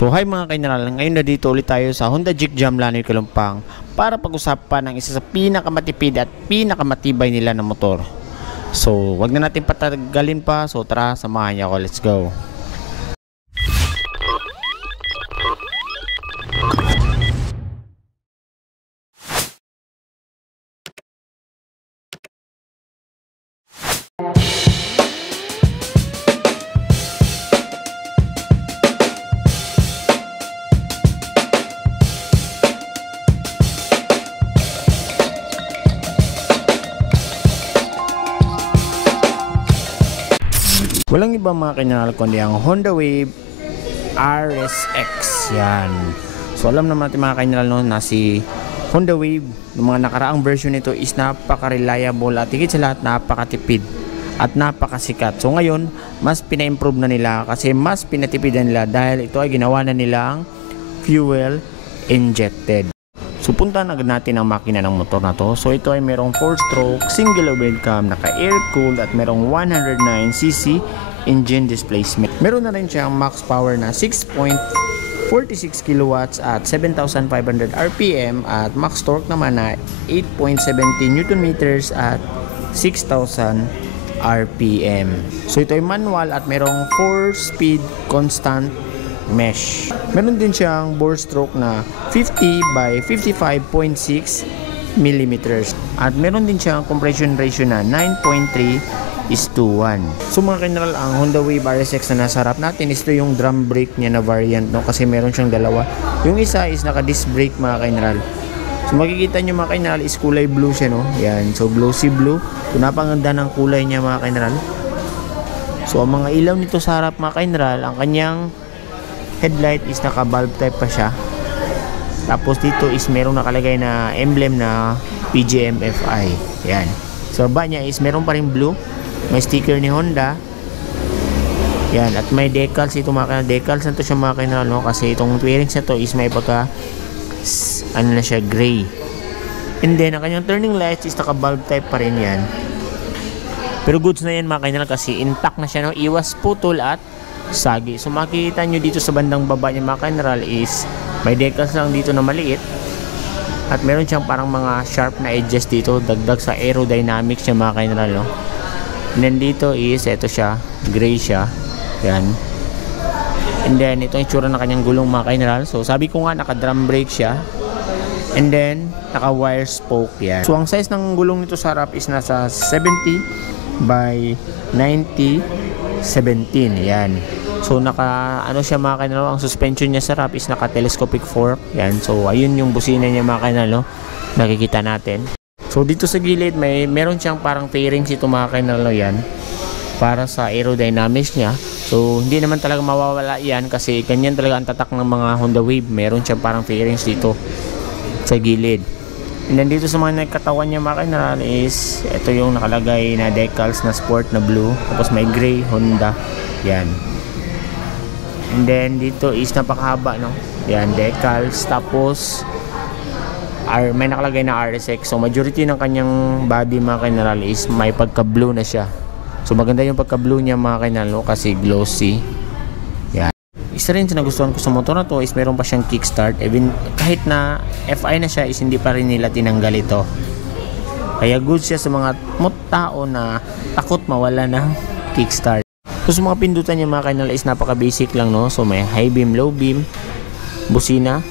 So hi mga kaineral, ngayon na dito ulit tayo sa Honda Jig Jam Lanoy Kalumpang para pag-usapan ang isa sa pinakamatipid at pinakamatibay nila na motor. So wag na natin patagalin pa, so tara samahan niyo ako, let's go. Walang iba mga kaineral kundi ang Honda Wave RSX yan. So alam naman natin mga kaineral no, na si Honda Wave, yung mga nakaraang version nito is napaka-reliable at higit sa lahat napakatipid at napakasikat. So ngayon mas pina-improve na nila kasi mas pinatipid na nila dahil ito ay ginawa na nilang fuel injected. So punta na agad natin ang makina ng motor na to. So ito ay merong 4-stroke, single overhead cam, naka-air cooled at merong 109cc engine displacement. Meron na rin siyang max power na 6.46 kilowatts at 7,500 RPM at max torque naman na 8.70 Newton meters at 6,000 RPM. So ito ay manual at merong 4-speed constant mesh. Meron din siyang bore stroke na 50 by 55.6 mm at meron din siyang compression ratio na 9.3:1. So mga kaineral, ang Honda Wave RSX na nasa harap natin, ito yung drum brake niya na variant no, kasi meron siyang dalawa. Yung isa is naka disc brake mga kaineral. So makikita nyo mga kaineral is kulay blue siya no. Yan, so glossy blue. So napakaganda ng kulay niya mga kaineral. So ang mga ilaw nito sa harap mga kaineral, ang kanyang headlight is naka bulb type pa siya. Tapos dito is merong nakalagay na emblem na PGM-FI. Yan. So baba niya is meron pa rin blue. May sticker ni Honda. Yan. At may decals ito mga kaineral. Decals na to siya mga kaineral no? Kasi itong fairings na to is may pagka ano na siya, gray. And then ang kanyang turning lights is naka bulb type pa rin yan. Pero goods na yan mga kaineral kasi intact na siya no? Iwas putol at sagi. So makikita nyo dito sa bandang baba niya mga kaineral is may decals lang dito na maliit at meron siyang parang mga sharp na edges dito, dagdag sa aerodynamics niya mga kaineral no? And then dito is eto siya, gray siya yan. And then ito yung itsura ng kanyang gulong mga kaineral. So sabi ko nga naka drum brake siya and then naka wire spoke yan. So ang size ng gulong nito sa harap is nasa 70 by 90/17 yan. So naka ano siya mga kaineral, ang suspension niya sa harap is naka telescopic fork yan. So ayun yung busina niya mga kaineral no? Nakikita natin. So dito sa gilid meron siyang parang fairings ito mga kaineral no? Yan para sa aerodynamics niya. So hindi naman talaga mawawala yan kasi ganyan talaga ang tatak ng mga Honda Wave. Meron siyang parang fairings dito sa gilid. And then dito sa mga nagkatawan niya mga kaineral is ito yung nakalagay na decals na sport na blue. Tapos may gray Honda. Yan. And then dito is napakahaba no. Yan, decals. Tapos may nakalagay na RSX. So majority ng kanyang body mga kaineral is may pagka blue na siya. So maganda yung pagka blue niya mga kaineral no? Kasi glossy. Yan. Isa rin sa nagustuhan ko sa motor na to is meron pa siyang kickstart. Even kahit na FI na siya is hindi pa rin nila tinanggal ito. Kaya good siya sa mga tao na takot mawala ng kickstart. So sa mga pindutan niya mga kaineral is napaka basic lang no. So may high beam, low beam, busina,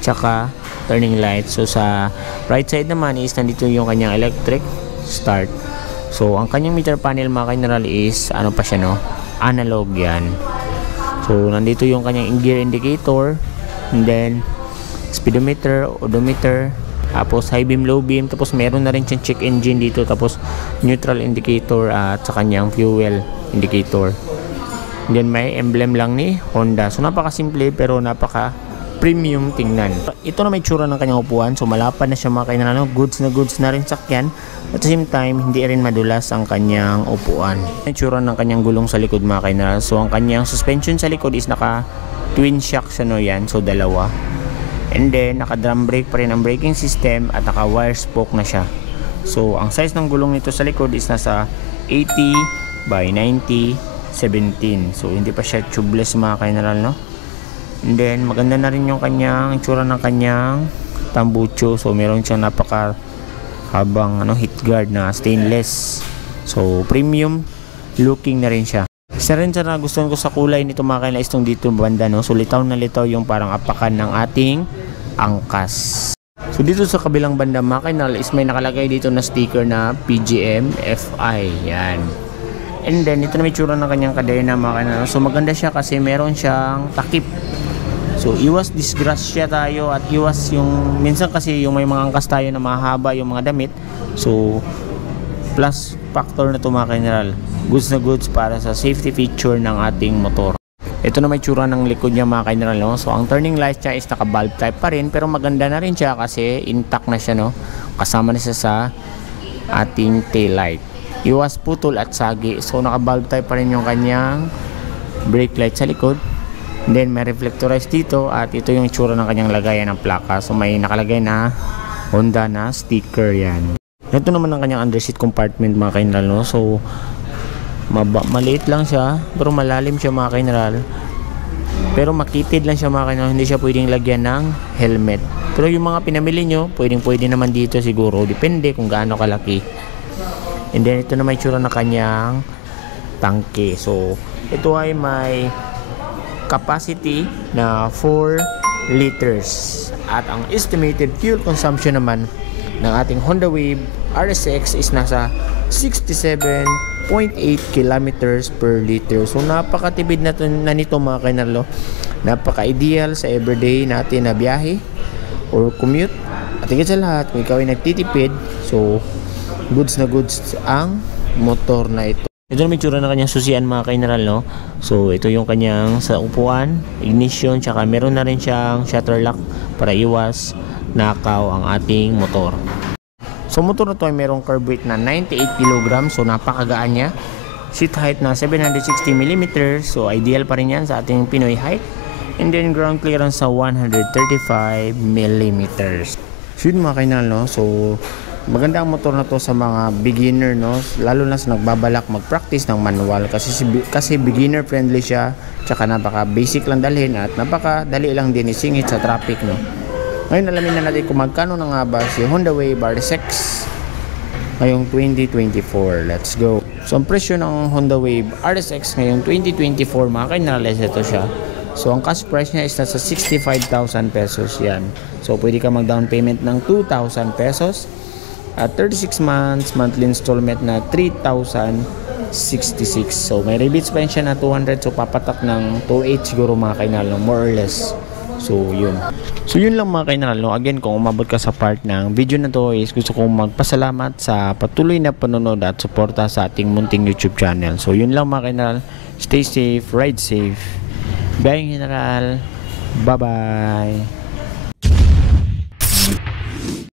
tsaka turning light. So sa right side naman is nandito yung kanyang electric start. So ang kanyang meter panel mga kaineral is ano pa siya no, analog yan. So nandito yung kanyang gear indicator, and then speedometer, odometer, tapos high beam, low beam, tapos meron na rin siyang check engine dito, tapos neutral indicator at sa kanyang fuel indicator. And then may emblem lang ni Honda. So napaka-simple pero napaka-premium tingnan. Ito na may tsura ng kanyang upuan. So malapad na siya mga kaineral. Goods na rin sakyan. At the same time, hindi rin madulas ang kanyang upuan. May tsura ng kanyang gulong sa likod mga kaineral. So ang kanyang suspension sa likod is naka twin shock siya no yan. So dalawa. And then naka drum brake pa rin ang braking system at naka wire spoke na siya. So ang size ng gulong nito sa likod is nasa 80 by 90/17. So hindi pa siya tubeless mga kaineral no. And then maganda na rin yung kanyang itsura ng kanyang tambucho. So meron siyang napaka habang heat guard na stainless. So premium looking na rin siya. Isa rin sa nagustuhan ko sa kulay nito mga kainal is itong dito banda, no? So litaw na litaw yung parang apakan ng ating angkas. So dito sa kabilang banda mga kainal is may nakalagay dito na sticker na PGM FI. Yan. And then ito na may tsura ng kanyang kadena mga kainal. So maganda siya kasi meron siyang takip. So iwas disgrasya tayo at iwas yung minsan kasi yung may mga angkas tayo na mahaba yung mga damit. So plus factor na ito mga kainal. Goods na goods para sa safety feature ng ating motor. Ito na may tsura ng likod niya mga kainal, no? So ang turning light niya is naka bulb type pa rin, pero maganda na rin siya kasi intact na siya, no? Kasama na siya sa ating tail light. Iwas putol at sagi. So naka bulb type pa rin yung kanyang brake light sa likod. And then may reflectorize dito at ito yung tsura ng kanyang lagayan ng plaka. So may nakalagay na Honda na sticker yan. Ito naman ang kanyang underseat compartment mga kainal, no? So maliit lang siya pero malalim siya mga kainal, pero makitid lang siya mga kainal, hindi siya pwedeng lagyan ng helmet. Pero yung mga pinamili nyo pwede naman dito siguro, depende kung gaano kalaki. And then ito na may tsura na kanyang tangke. So ito ay may capacity na 4 liters at ang estimated fuel consumption naman ng ating Honda Wave RSX is nasa 67.8 kilometers per liter. So napakatipid na nito mga kainal. Napaka-ideal sa everyday natin na biyahe or commute. At higit sa lahat, kung ikaw ay nagtitipid, so goods na goods ang motor na ito. Ito na may tsura na kanyang susian mga kainal, no? So ito yung kanyang sa upuan, ignition, tsaka meron na rin siyang shutter lock para iwas nakaw ang ating motor. So motor na to ay merong curb weight na 98 kg, so napakagaan niya. Seat height na 760 mm, so ideal pa rin yan sa ating Pinoy height. And then ground clearance sa 135 mm. So yun mga kainal, no? So maganda ang motor na to sa mga beginner, no? Lalo na sa nagbabalak mag-practice ng manual kasi beginner friendly siya, tsaka napaka basic lang dalhin at napaka dali lang din isingit sa traffic, no? Ngayon alamin na natin kung magkano na nga ba si Honda Wave RSX ngayong 2024. Let's go. So ang presyo ng Honda Wave RSX ngayong 2024 mga kainal, ito siya. So ang cash price niya is nasa 65,000 pesos yan. So pwede ka mag down payment ng 2,000 pesos at 36 months monthly installment na 3,066. So may rebates pa siya na 200, so papatak ng 2,800 siguro mga kainal, more or less. So yun. So yun lang mga kainal, no? Again, kung umabot ka sa part ng video na to is gusto kong magpasalamat sa patuloy na panonood at suporta sa ating munting YouTube channel. So yun lang mga kainal. Stay safe, ride safe. Bye general. Bye bye.